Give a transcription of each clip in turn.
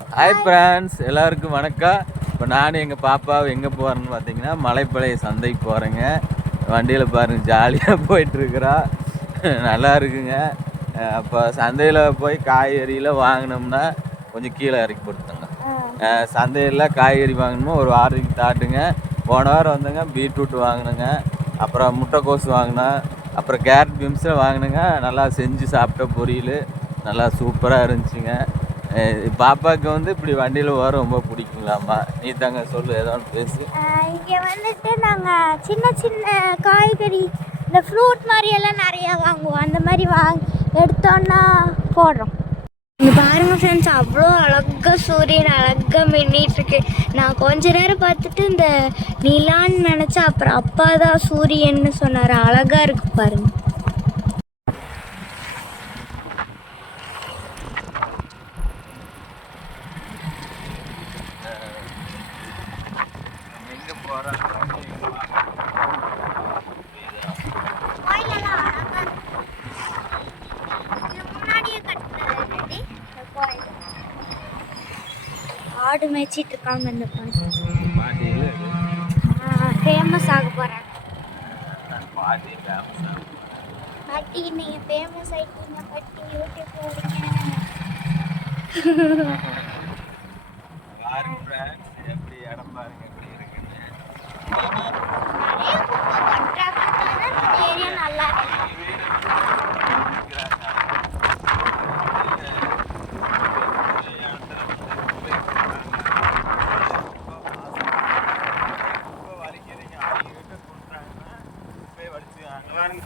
Hi friends எல்லாருக்கும் வணக்கம். இப்போ நானும் எங்கள் பாப்பாவும் எங்கே போகிறேன்னு பார்த்தீங்கன்னா மலைப்பாளைய சந்தைக்கு போகிறேங்க வண்டியில் பாருங்க ஜாலியாக போயிட்டுருக்குறா. நல்லா இருக்குங்க. அப்போ சந்தையில் போய் காய்கறியில் வாங்கினோம்னா கொஞ்சம் கீழே இறக்கி கொடுத்துங்க சந்தையில் காய்கறி வாங்கணுமோ ஒரு வாரத்துக்கு தாட்டுங்க. போன வாரம் வந்துங்க பீட்ரூட் வாங்கினேங்க. அப்புறம் முட்டைக்கோஸ் வாங்கினேன் அப்புறம் கேரட் பீன்ஸை வாங்கினேங்க. நல்லா செஞ்சு சாப்பிட்ட பொரியல். நல்லா சூப்பராக இருந்துச்சுங்க. பாப்பாவுக்கு வந்து இப்படி வண்டியில் வர ரொம்ப பிடிக்குங்களாம்மா. நீ தாங்க சொல்லு ஏதோ ஒன்று பேசு இங்கே வந்துட்டு நாங்கள் சின்ன சின்ன காய்கறி இந்த ஃப்ரூட் மாதிரி எல்லாம் நிறையா வாங்குவோம். அந்த மாதிரி வாங்கி எடுத்தோன்னா போடுறோம். இங்கே பாருங்க ஃப்ரெண்ட்ஸ் அவ்வளோ அழகாக சூரியன் அழகாக மின்னிட்டுருக்கு. நான் கொஞ்ச நேரம் பார்த்துட்டு இந்த நிலான்னு நினச்சேன். அப்புறம் அப்பா தான் சூரியன்னு சொன்னார். அழகாக இருக்கு பாருங்க எங்கே போகிறோம் ஆடு மேய்ச்சிட்டு இருக்காங்க இந்த பாட்டு ஃபேமஸ் ஆக போகிறேன் பாட்டி நீங்கள் ஃபேமஸ் ஆகிட்டீங்க பாட்டி யூடியூப் போடுங்க பாருங்க ஃப்ரெண்ட்ஸ் எப்படி இடம் பாருங்க எப்படி இருக்குன்னு நிறைய குப்பை கொட்டுறாங்க இந்த ஏரியா நல்லா இருக்கு பொய்யில காட்டுறாங்க கோவிலையா பொய்யில இங்க வந்து இருக்கு பொய்யில வந்து கெடுதல் இல்லாம இங்க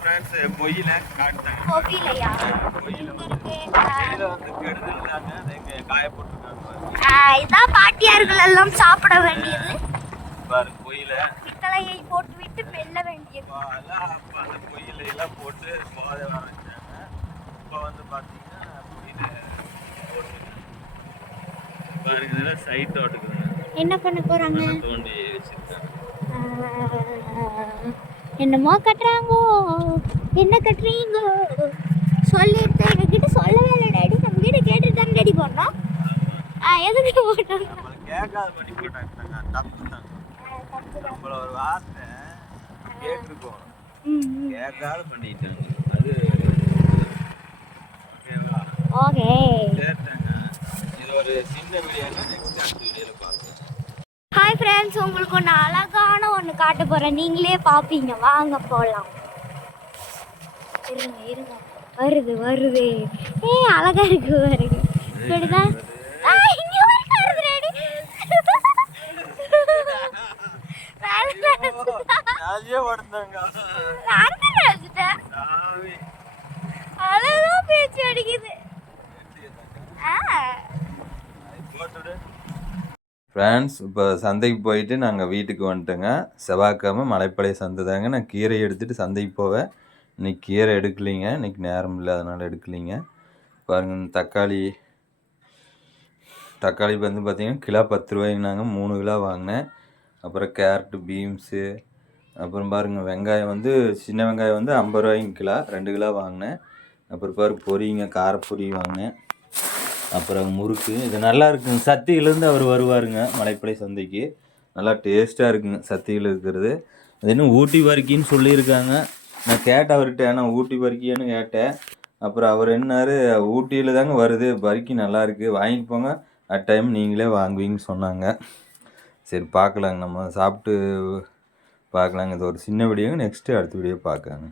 காய போட்டுருக்காங்க ஆ, இதான் பாட்டியார்கள் எல்லாம் சாப்பிட வேண்டியது. பாருங்க பொய்யில. பித்தளையை போட்டுவிட்டு மெல்ல வேண்டியது. அந்த பொய்யில எல்லாம் போட்டு வர வச்சாங்க. இப்போ வந்து பொய்யில பாருங்க இதெல்லாம் சைட் ஓட்டுக்குறாங்க என்ன பண்ண போறாங்க? தோண்டி வச்சிருக்காங்க. என்னமோ கட்டுறாங்கோ? என்ன கட்டுறீங்க? சொல்லிட்டு எங்ககிட்ட சொல்லவே இல்லை டாடி. நம்ம கிட்ட கேட்டுட்டு தான் டாடி ஆ, எதுக்கு போட்டோம் நம்மள கேட்காத பண்ணி போட்டாங்க தப்பு தான் நம்மள ஒரு வார்த்தை கேட்டிருக்கோம். ம் ம். கேட்காத பண்ணிட்டாங்க அது ஓகேவா? ஓகே. கேட்டாங்க. இது ஒரு சின்ன வீடியோனா நெக்ஸ்ட் அடுத்த வீடியோல பார்க்கலாம். ஹாய் ஃப்ரெண்ட்ஸ் உங்களுக்கு ஒன்று காட்ட போகிறேன் நீங்களே பார்ப்பீங்க வாங்க போகலாம் இருங்க இருங்க. வருது வருது. ஏ அழகா இருக்கு வருது. இப்படிதான். அழகா பேச்சு அடிக்குது. ஆ. ஃப்ரெண்ட்ஸ் இப்போ சந்தைக்கு போயிட்டு நாங்கள் வீட்டுக்கு வந்துட்டோங்க. செவ்வாய்க்கிழமை மலைப்பழைய சந்தை தாங்க. நான் கீரை எடுத்துகிட்டு சந்தைக்கு போவேன். இன்னைக்கு கீரை எடுக்கலைங்க. இன்னைக்கு நேரம் இல்லை அதனால் எடுக்கலைங்க. பாருங்க தக்காளி தக்காளி வந்து பார்த்திங்கன்னா கிலோ பத்து ரூபாய்ங்கனாங்க மூணு கிலோ வாங்கினேன். அப்புறம் கேரட்டு பீன்ஸு அப்புறம் பாருங்கள் வெங்காயம் வந்து சின்ன வெங்காயம் வந்து ஐம்பது ரூபாய்ங்க கிலோ. ரெண்டு கிலோ வாங்கினேன். அப்புறம் பாரு பொரிங்க காரப்பொரி வாங்கினேன். அப்புறம் முறுக்கு. இது நல்லா இருக்குங்க. சத்தியிலேருந்து அவர் வருவாருங்க மலைப்படை சந்தைக்கு. நல்லா டேஸ்ட்டாக இருக்குங்க சத்தியில் இருக்கிறது. அது என்ன ஊட்டி பருக்கின்னு சொல்லியிருக்காங்க. நான் கேட்டேன் அவர்கிட்ட ஏன்னா ஊட்டி பருக்கின்னு கேட்டேன். அப்புறம் அவர் என்னார் ஊட்டியில் தாங்க வருது. வரிக்கி நல்லா இருக்குது வாங்கிட்டு போங்க. அட் டைம் நீங்களே வாங்குவீங்கன்னு சொன்னாங்க. சரி பார்க்கலாங்க. நம்ம சாப்பிட்டு பார்க்கலாங்க. இது ஒரு சின்ன வீடியோங்க நெக்ஸ்ட்டு அடுத்த வீடியோ பார்க்கலாங்க.